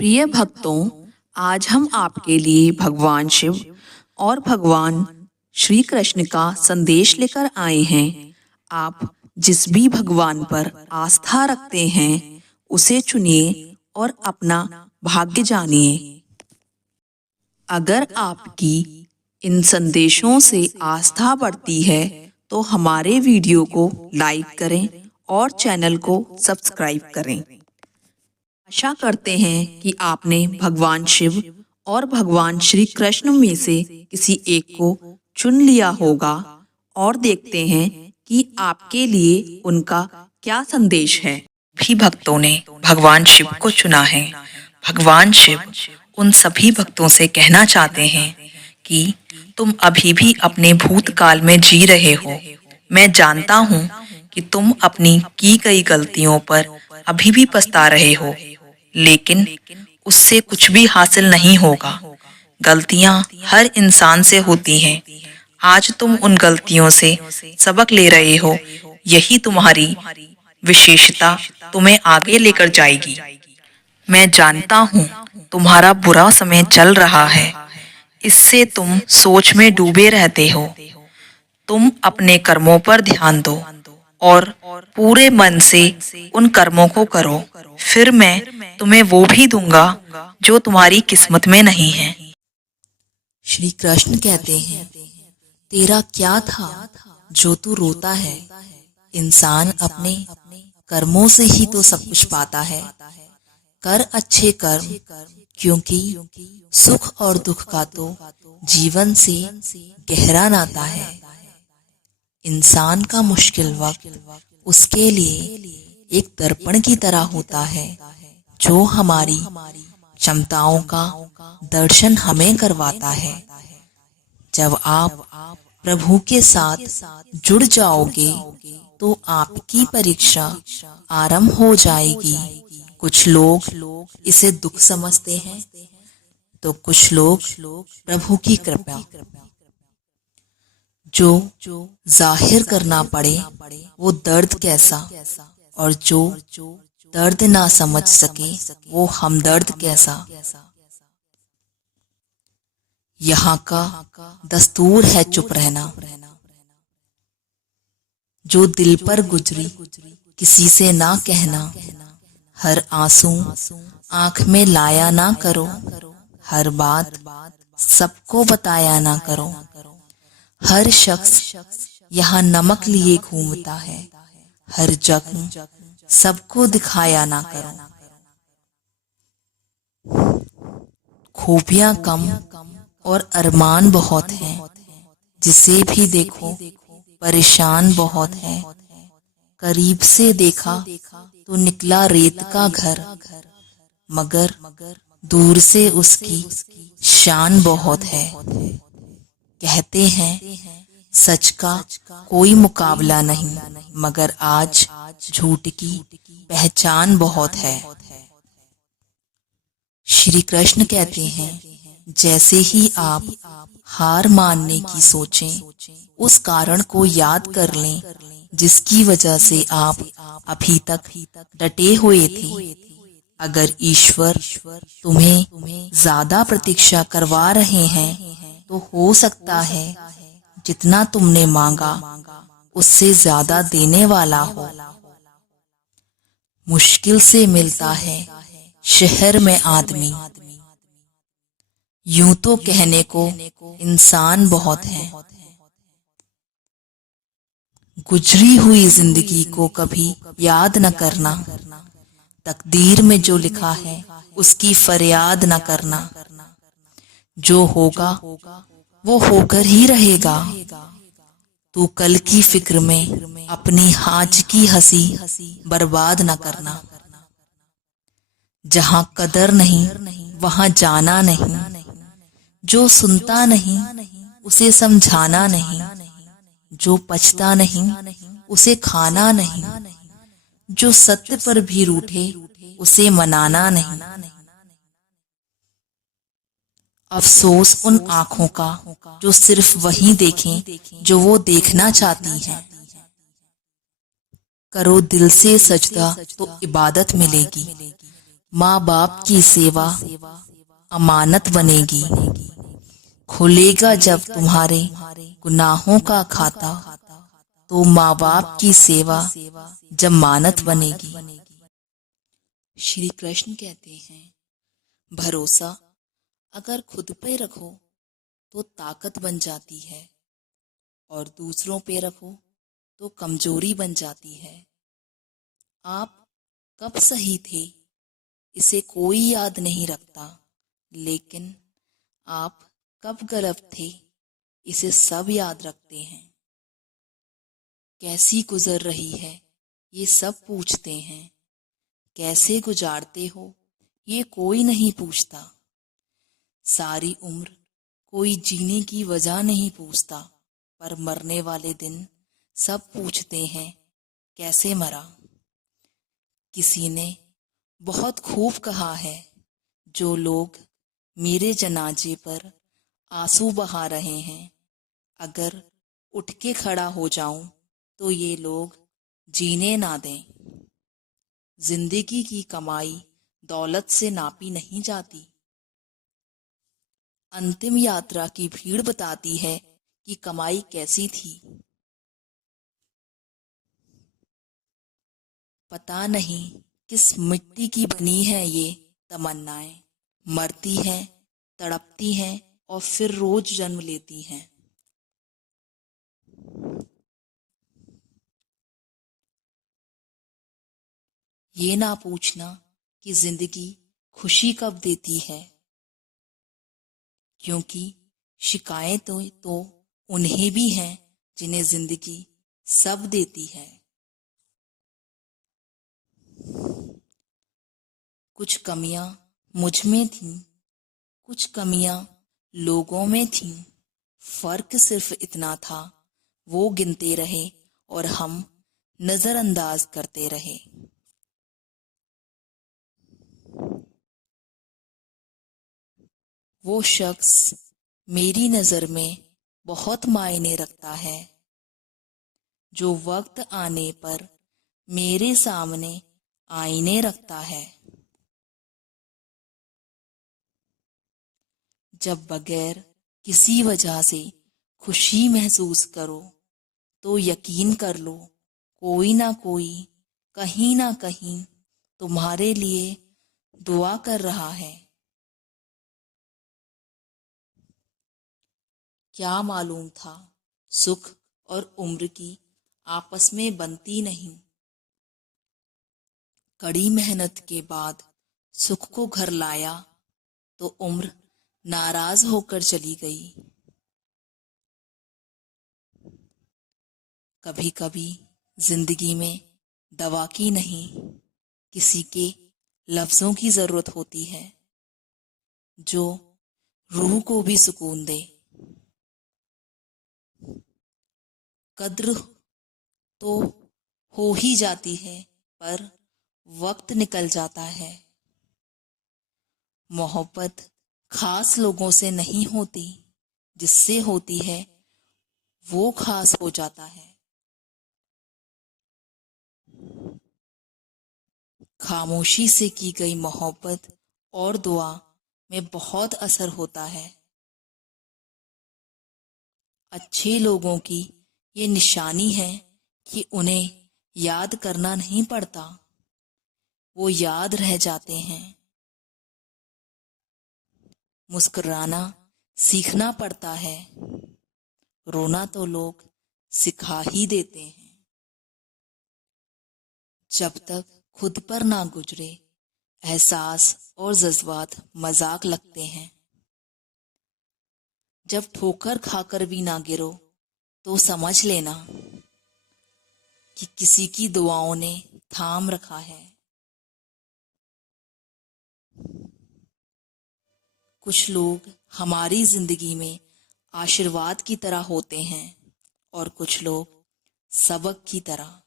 प्रिय भक्तों, आज हम आपके लिए भगवान शिव और भगवान श्री कृष्ण का संदेश लेकर आए हैं। आप जिस भी भगवान पर आस्था रखते हैं, उसे चुनिए और अपना भाग्य जानिए। अगर आपकी इन संदेशों से आस्था बढ़ती है, तो हमारे वीडियो को लाइक करें और चैनल को सब्सक्राइब करें। आशा करते हैं कि आपने भगवान शिव और भगवान श्री कृष्ण में से किसी एक को चुन लिया होगा और देखते हैं कि आपके लिए उनका क्या संदेश है। भी भक्तों ने भगवान शिव को चुना है। भगवान शिव उन सभी भक्तों से कहना चाहते हैं कि तुम अभी भी अपने भूतकाल में जी रहे हो। मैं जानता हूँ कि तुम अपनी की गई गलतियों पर अभी भी पछता रहे हो, लेकिन उससे कुछ भी हासिल नहीं होगा। गलतियाँ हर इंसान से होती हैं। आज तुम उन गलतियों से सबक ले रहे हो। यही तुम्हारी विशेषता तुम्हें आगे लेकर जाएगी। मैं जानता हूँ तुम्हारा बुरा समय चल रहा है, इससे तुम सोच में डूबे रहते हो। तुम अपने कर्मों पर ध्यान दो और पूरे मन से उन कर्मों को करो, फिर मैं तुम्हें वो भी दूंगा जो तुम्हारी किस्मत में नहीं है। श्री कृष्ण कहते हैं, तेरा क्या था जो तू रोता है। इंसान अपने कर्मों से ही तो सब कुछ पाता है। कर अच्छे कर्म, क्योंकि सुख और दुख का तो जीवन से गहरा नाता है। इंसान का मुश्किल वक्त उसके लिए एक दर्पण की तरह होता है, जो हमारी क्षमताओं का दर्शन हमें करवाता है। जब आप प्रभु के साथ जुड़ जाओगे, तो आपकी परीक्षा आरंभ हो जाएगी। कुछ लोग इसे दुख समझते हैं, तो कुछ लोग प्रभु की कृपा। जो जाहिर करना पड़े वो दर्द कैसा, और जो दर्द ना समझ सके वो हमदर्द कैसा। यहाँ का दस्तूर है चुप रहना। जो दिल पर गुजरी किसी से ना कहना। हर आंसू आंख में लाया ना करो। हर बात सबको बताया ना करो। हर शख्स यहाँ नमक लिए घूमता है। हर जख्म सबको दिखाया ना करो। खूबियां कम और अरमान बहुत हैं। जिसे भी देखो परेशान बहुत है। करीब से देखा तो निकला रेत का घर, मगर दूर से उसकी शान बहुत है। कहते हैं सच का कोई मुकाबला नहीं, मगर आज झूठ की पहचान बहुत है। श्री कृष्ण कहते हैं, जैसे ही आप हार मानने की सोचें, उस कारण को याद कर लें जिसकी वजह से आप अभी तक डटे हुए थे। अगर ईश्वर तुम्हें ज्यादा प्रतीक्षा करवा रहे हैं, तो हो सकता है जितना तुमने मांगा उससे ज्यादा देने वाला हो। मुश्किल से मिलता है शहर में आदमी। यूं तो कहने को इंसान बहुत है। गुजरी हुई जिंदगी को कभी याद न करना। तकदीर में जो लिखा है उसकी फरियाद न करना। जो होगा वो होकर ही रहेगा। तू कल की फिक्र में अपनी आज की हंसी बर्बाद न करना। जहां कदर नहीं वहां जाना नहीं। जो सुनता नहीं उसे समझाना नहीं। जो पछता नहीं उसे खाना नहीं। जो सत्य पर भी रूठे उसे मनाना नहीं। अफसोस उन आंखों का जो सिर्फ वही देखें जो वो देखना चाहती हैं। करो दिल से सजदा तो इबादत मिलेगी। माँ बाप की सेवा अमानत बनेगी। खुलेगा जब तुम्हारे गुनाहों का खाता, तो माँ बाप की सेवा जमानत बनेगी। श्री कृष्ण कहते हैं, भरोसा अगर खुद पे रखो तो ताकत बन जाती है, और दूसरों पे रखो तो कमजोरी बन जाती है। आप कब सही थे इसे कोई याद नहीं रखता, लेकिन आप कब गलत थे इसे सब याद रखते हैं। कैसी गुजर रही है ये सब पूछते हैं, कैसे गुजारते हो ये कोई नहीं पूछता। सारी उम्र कोई जीने की वजह नहीं पूछता, पर मरने वाले दिन सब पूछते हैं कैसे मरा। किसी ने बहुत खूब कहा है, जो लोग मेरे जनाजे पर आंसू बहा रहे हैं, अगर उठ के खड़ा हो जाऊं तो ये लोग जीने ना दें। जिंदगी की कमाई दौलत से नापी नहीं जाती। अंतिम यात्रा की भीड़ बताती है कि कमाई कैसी थी। पता नहीं किस मिट्टी की बनी है ये तमन्नाएं, मरती हैं, तड़पती हैं और फिर रोज जन्म लेती हैं। ये ना पूछना कि जिंदगी खुशी कब देती है, क्योंकि शिकायतें तो उन्हें भी हैं जिन्हें जिंदगी सब देती है। कुछ कमियां मुझ में थीं, कुछ कमियां लोगों में थीं। फर्क सिर्फ इतना था, वो गिनते रहे और हम नजरअंदाज करते रहे। वो शख्स मेरी नजर में बहुत मायने रखता है, जो वक्त आने पर मेरे सामने आईने रखता है। जब बगैर किसी वजह से खुशी महसूस करो तो यकीन कर लो, कोई ना कोई कहीं ना कहीं तुम्हारे लिए दुआ कर रहा है। क्या मालूम था सुख और उम्र की आपस में बनती नहीं। कड़ी मेहनत के बाद सुख को घर लाया तो उम्र नाराज होकर चली गई। कभी कभी जिंदगी में दवा की नहीं, किसी के लफ्जों की जरूरत होती है, जो रूह को भी सुकून दे। कद्र तो हो ही जाती है, पर वक्त निकल जाता है। मोहब्बत खास लोगों से नहीं होती, जिससे होती है वो खास हो जाता है। खामोशी से की गई मोहब्बत और दुआ में बहुत असर होता है। अच्छे लोगों की ये निशानी है कि उन्हें याद करना नहीं पड़ता, वो याद रह जाते हैं। मुस्कुराना सीखना पड़ता है, रोना तो लोग सिखा ही देते हैं। जब तक खुद पर ना गुजरे, एहसास और जज्बात मजाक लगते हैं। जब ठोकर खाकर भी ना गिरो तो समझ लेना कि किसी की दुआओं ने थाम रखा है। कुछ लोग हमारी जिंदगी में आशीर्वाद की तरह होते हैं और कुछ लोग सबक की तरह।